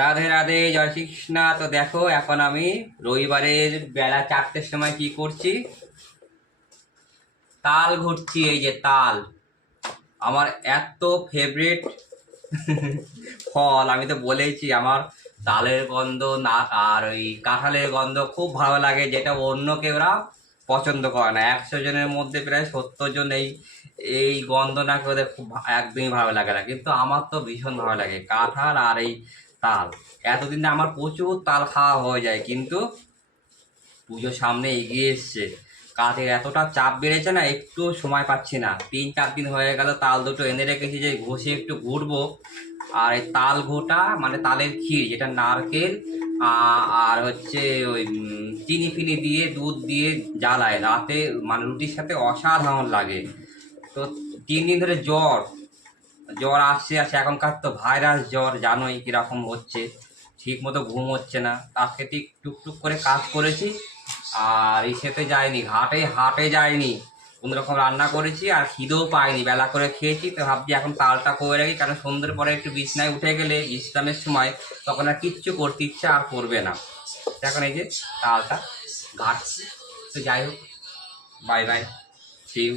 রাধে রাধে, জয় শ্রীকৃষ্ণা। তো দেখো, এখন আমি রবিবারের বেলা 4টের সময় কি করছি, তাল ঘুরছি। এই যে তাল, আমার এত ফেভারিট ফল। আমি তো বলেইছি আমার তালের গন্ধ না আর ওই কাঁঠালের গন্ধ খুব ভালো লাগে, যেটা অন্য কেউরা পছন্দ করে না। 100 জনের মধ্যে প্রায় 70 জন এই এই গন্ধ না করে ওদের খুব একদমই ভালো লাগে না, কিন্তু আমার তো ভীষণ ভালো লাগে কাঁঠাল আর এই তাল। এতদিনে আমার প্রচুর তাল খাওয়া হয়ে যায়, কিন্তু পুজো সামনে এগিয়ে এসছে, কাজের এতটা চাপ বেড়েছে না, একটু সময় পাচ্ছি না। 3-4 দিন হয়ে গেল, তাল দুটো এনে রেখেছি যে ঘষে একটু ঘুরবো। আর এই তাল ঘোটা মানে তালের ক্ষীর, যেটা নারকেল আর হচ্ছে ওই চিনি ফিনি দিয়ে দুধ দিয়ে জ্বালায় রাতে, মানে রুটির সাথে অসাধারণ লাগে। তো 3 দিন ধরে জ্বর জ্বর আসছে আসছে, এখনকার তো ভাইরাস জ্বর, জানোই কিরকম হচ্ছে। ঠিক মতো ঘুম হচ্ছে না। আজকে ঠিক টুকটুক করে কাজ করেছি, আর ইসেতে যায়নি, হাটে যায়নি, কোনো রকম রান্না করেছি, আর খিদেও পাইনি, বেলা করে খেয়েছি। তো ভাবছি এখন তালটা করে রাখি, কারণ সন্ধ্যের পরে একটু বিছনায় উঠে গেলে বিশ্রামের সময় তখন আর কিচ্ছু করতে ইচ্ছা আর করবে না। এখন এই যে তালটা ঘাটছি। তো যাই হোক, বাই বাই, সি ইউ।